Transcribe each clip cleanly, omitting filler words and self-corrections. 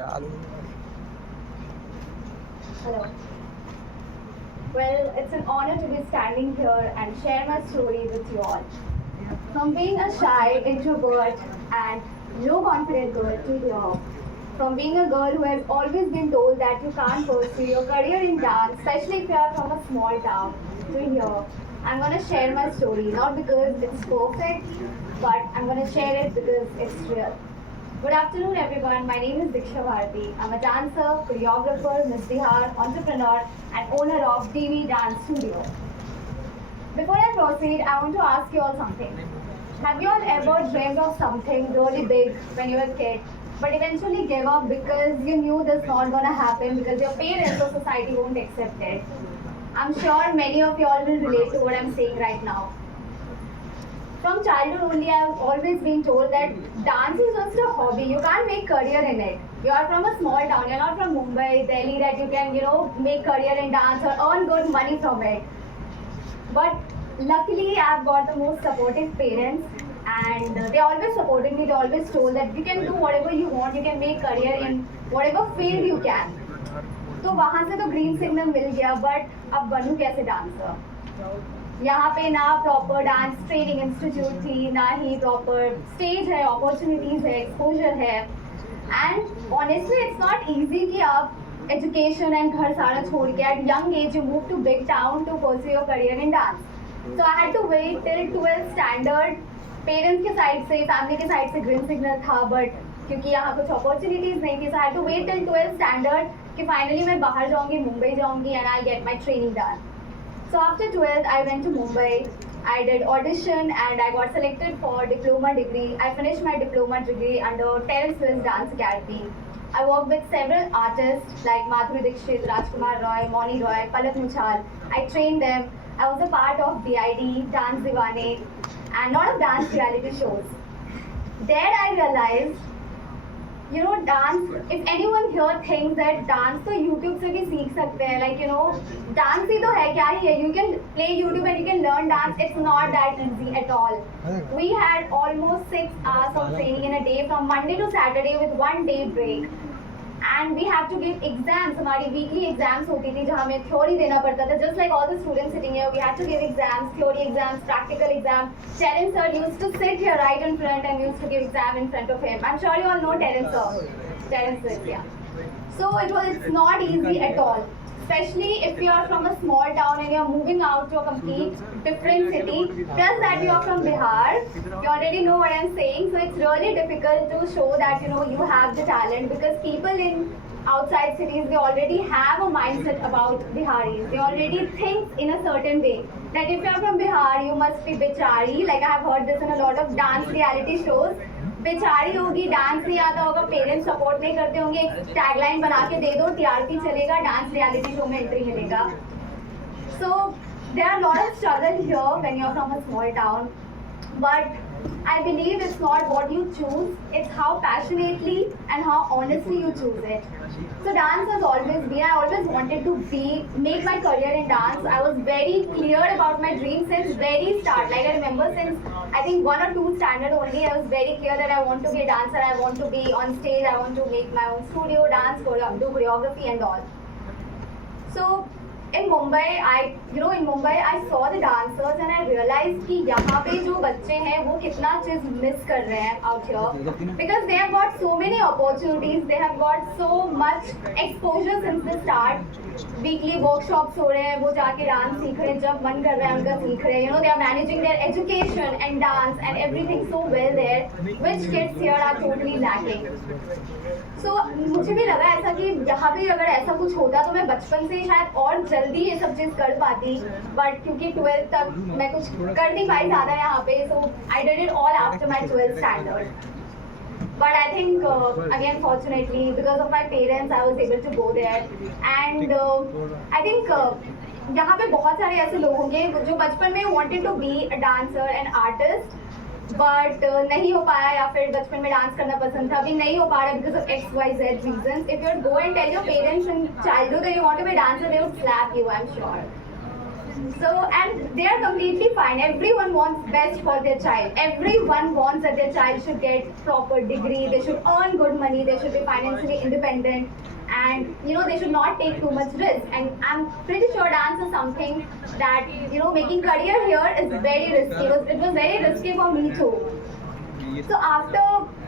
Hello. Well, it's an honor to be standing here and share my story with you all. From being a shy introvert and low confident girl to here, from being a girl who has always been told that you can't pursue your career in dance, especially if you are from a small town, to here, I'm gonna share my story, not because it's perfect, but I'm gonna share it because it's real. Good afternoon, everyone. My name is Diksha Bharati. I'm a dancer, choreographer, Miss Bihar, entrepreneur, and owner of DV Dance Studio. Before I proceed, I want to ask you all something. Have you all ever dreamed of something really big when you were a kid, but eventually gave up because you knew this not gonna happen because your parents or society won't accept it? I'm sure many of you all will relate to what I'm saying right now. From childhood only, I've always been told that dance is just a hobby. You can't make career in it. You are from a small town. You're not from Mumbai, Delhi, that you can, make career in dance or earn good money from it. But luckily, I've got the most supportive parents, and they always supported me. They always told that you can do whatever you want. You can make career in whatever field you can. तो वहाँ से तो green signal मिल गया, but अब बनूँ कैसे dancer? यहाँ पे ना प्रॉपर डांस ट्रेनिंग इंस्टीट्यूट थी, ना ही प्रॉपर स्टेज है, अपॉर्चुनिटीज है, एक्सपोजर है. And honestly it's not easy कि आप एजुकेशन एंड घर सारा छोड़ के at young age you move to big town to pursue your career in dance. So I had to wait till 12th standard. Parents के side से, family के side से ग्रीन सिग्नल था, बट क्योंकि यहाँ कुछ अपॉर्चुनिटीज नहीं थी, so I had to wait till 12th standard कि फाइनली मैं बाहर जाऊँगी, मुंबई जाऊँगी and I get my training done. So after 12th, I went to Mumbai. I did audition and I got selected for diploma degree. I finished my diploma degree under Terence Swiss Dance Academy. I worked with several artists like Madhuri Dixit, Rajkumar Roy, Moni Roy, Palak Muchal. I trained them. I was a part of DID, Dance Diwane, and lot of dance reality shows. There I realized, dance, if anyone here thinks that dance तो YouTube से भी सीख सकते हैं, dance ही तो है, क्या ही है, you can play YouTube and you can learn dance. It's not that easy at all. We had almost 6 hours of training in a day from Monday to Saturday with 1 day break. And we have to give exams. हमारी weekly exams होती थी जहाँ हमें theory देना पड़ता था. Just like all the students sitting here, we had to give exams, theory exams, practical exams. Terence sir used to sit here right in front and used to give exam in front of him. I'm sure you all know Terence sir. Terence sir, yeah. So it's not easy at all. Especially if you are from a small town and you're moving out to a complete different city. Plus that you are from Bihar. You already know what I'm saying. So it's really difficult to show that you have the talent, because people in outside cities, they already have a mindset about Biharis. They already think in a certain way that if you're from Bihar, you must be bichari. Like I have heard this in a lot of dance reality shows. बेचारी होगी, dance नहीं आता होगा, parents support नहीं करते होंगे, tagline बना के दे दो, टीआरपी चलेगा, डांस रियलिटी शो में एंट्री मिलेगा. So there are lot of struggle here when you are from a small town, but I believe it's not what you choose, it's how passionately and how honestly you choose it. So dance has always been, I always wanted to make my career in dance. I was very clear about my dream since very start. Like I remember since I think 1 or 2 standard only, I was very clear that I want to be a dancer, I want to be on stage, I want to make my own studio, dance, do choreography and all. So in Mumbai, I saw the dancers and I realized कि यहाँ पे जो बच्चे हैं वो कितना चीज़ miss कर रहे हैं out here, because they have got so many opportunities, they have got so much exposure since the start. Weekly workshops हो रहे हैं, वो जाके डांस सीख रहे हैं, जब मन कर रहा है उनका सीख रहे हैं. They are managing their education and dance and everything so well there, which kids here are totally lacking. So मुझे भी लगा ऐसा कि यहाँ भी अगर ऐसा कुछ होता तो मैं बचपन से शायद और जल्दी ये सब चीज़ कर पाती, बट क्योंकि 12th तक मैं कुछ कर नहीं पाई ज़्यादा यहाँ पे, so I did it all after my 12th standard. But I think again fortunately because of my parents I was able to go there, and I think यहाँ पे बहुत सारे ऐसे लोग होंगे जो बचपन में wanted to be a dancer and artist, but नहीं हो पाया, या फिर बचपन में डांस करना पसंद था, अभी नहीं हो पा रहा because of XYZ reasons. If you go and tell your parents in childhood that you want to be a dancer, they would slap you, I'm sure. So, and they are completely fine. Everyone wants best for their child. Everyone wants that their child should get proper degree. They should earn good money. They should be financially independent, and they should not take too much risk. And I'm pretty sure dance is something that making career here is very risky. It was very risky for me too. So after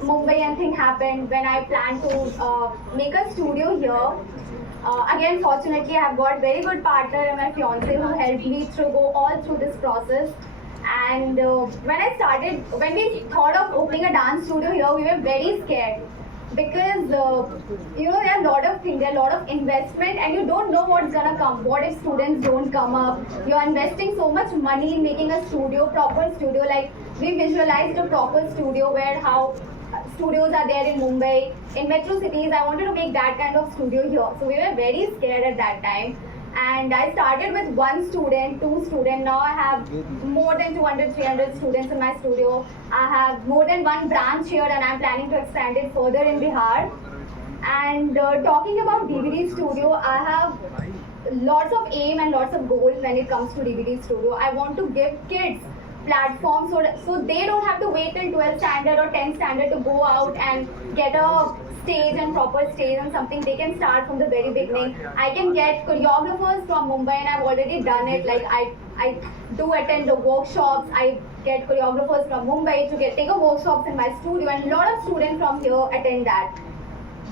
Mumbai and thing happened, when I planned to make a studio here, again fortunately I have got very good partner and my fiance who helped me to go all through this process. And when we thought of opening a dance studio here, we were very scared because there are a lot of things, there are a lot of investment, and you don't know what's gonna come. What if students don't come up? You're investing so much money in making a studio, proper studio. Like we visualized a proper studio where how studios are there in Mumbai, in metro cities. I wanted to make that kind of studio here. So we were very scared at that time. And I started with one student, two students. Now I have more than 200, 300 students in my studio. I have more than one branch here and I'm planning to expand it further in Bihar. And talking about DVD studio, I have lots of aim and lots of goals when it comes to DVD studio. I want to give kids platform so they don't have to wait till 12th standard or 10th standard to go out and get a stage and proper stage and something. They can start from the very beginning. I can get choreographers from Mumbai and I've already done it. Like I do attend the workshops. I get choreographers from Mumbai to take a workshops in my studio, and a lot of students from here attend that.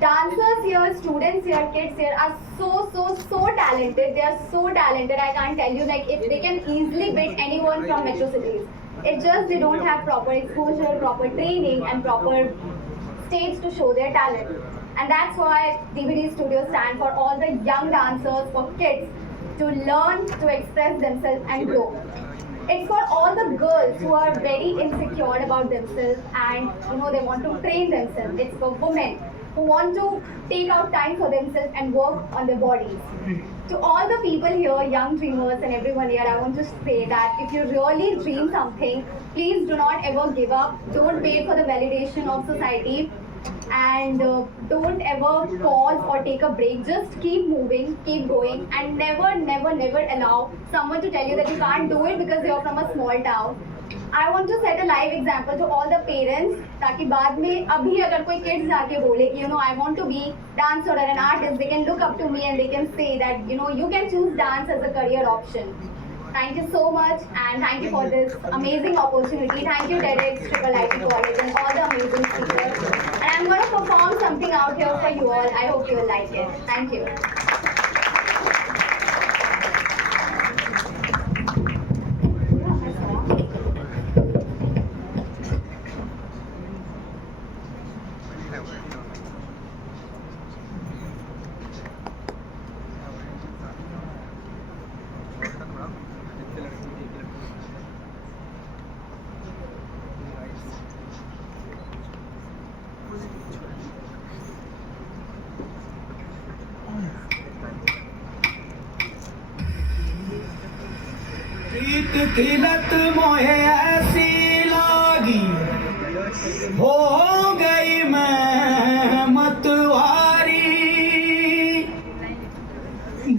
Dancers here, students here, kids here are so talented. They are so talented. I can't tell you, like, if they can easily beat anyone from metro cities. It's just they don't have proper exposure, proper training, and proper stage to show their talent. And that's why DVD Studios stand for all the young dancers, for kids to learn to express themselves and grow. It's for all the girls who are very insecure about themselves and they want to train themselves. It's for women who want to take out time for themselves and work on their bodies. To all the people here, young dreamers and everyone here, I want to say that if you really dream something, please do not ever give up. Don't wait for the validation of society, and don't ever pause or take a break. Just keep moving, keep going, and never allow someone to tell you that you can't do it because you're from a small town. I want to set a live example to all the parents, ताकि बाद में अभी अगर कोई kids जाके बोले कि I want to be dancer or an artist, they can look up to me and they can say that you can choose dance as a career option. Thank you so much, and thank you for this amazing opportunity. Thank you, TEDx, Triple IT College, and all the amazing speakers. And I'm going to perform something out here for you all. I hope you will like it. Thank you. की लत मोहे ऐसी लागी, हो गई मैं मतवारी।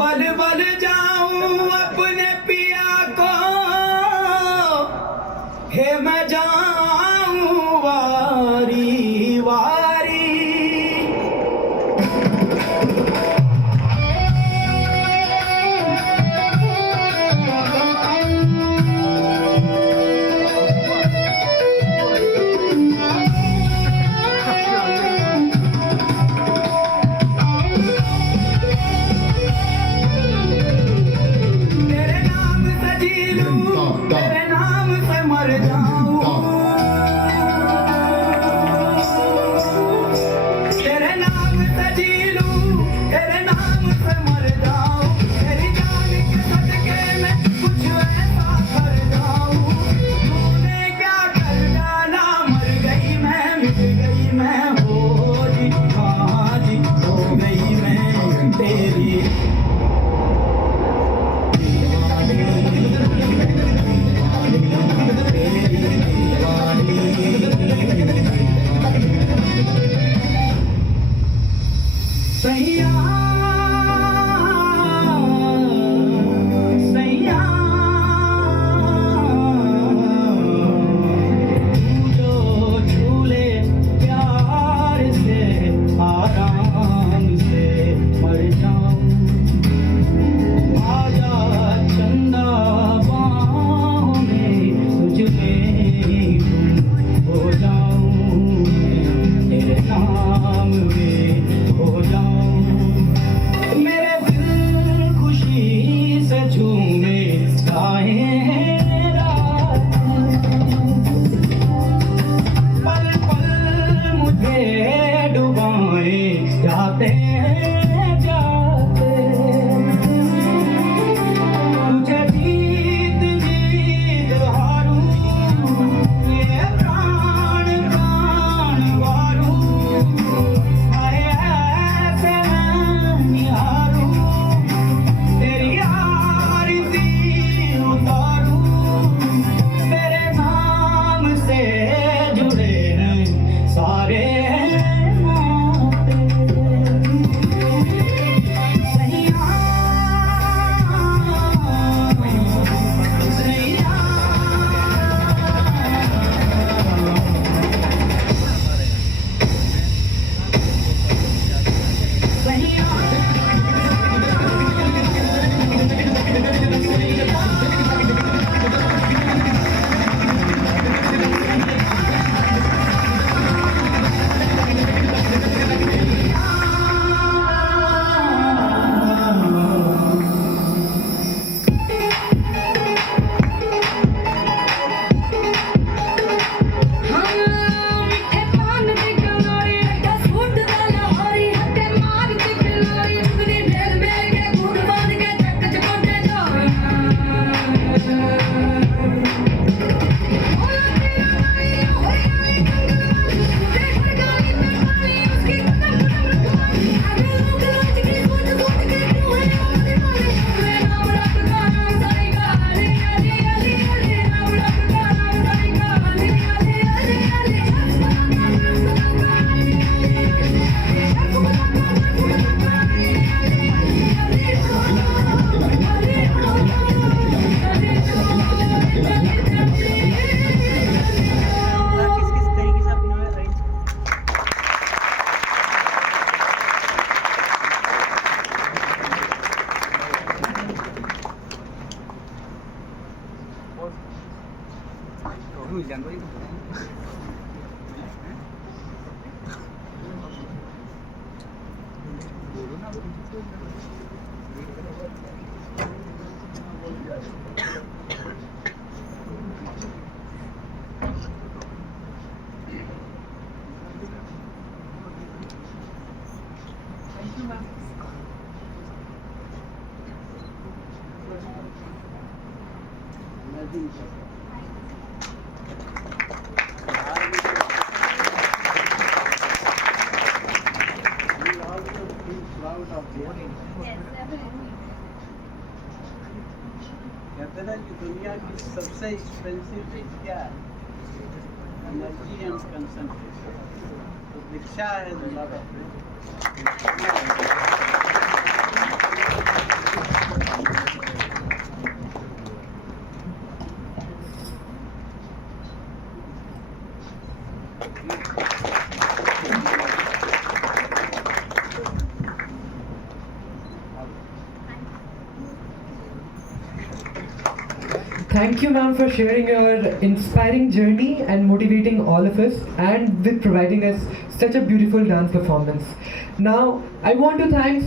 बल बल जाऊं अपने पिया को, हे मैं जाऊं वारी वारी। सैया सैया जाते जाते तुझे जीत जीत हारू ये प्राण प्राण वारू आए ऐसे मैं निहारू तेरी आरती उतारू तेरे नाम से जुड़े हैं सारे नाते सैया कहते ना कि दुनिया की सबसे एक्सपेंसिव चीज क्या है? Energy and concentration. तो दीक्षा है love. Thank you, ma'am, for sharing your inspiring journey and motivating all of us, and with providing us such a beautiful dance performance. Now, I want to thank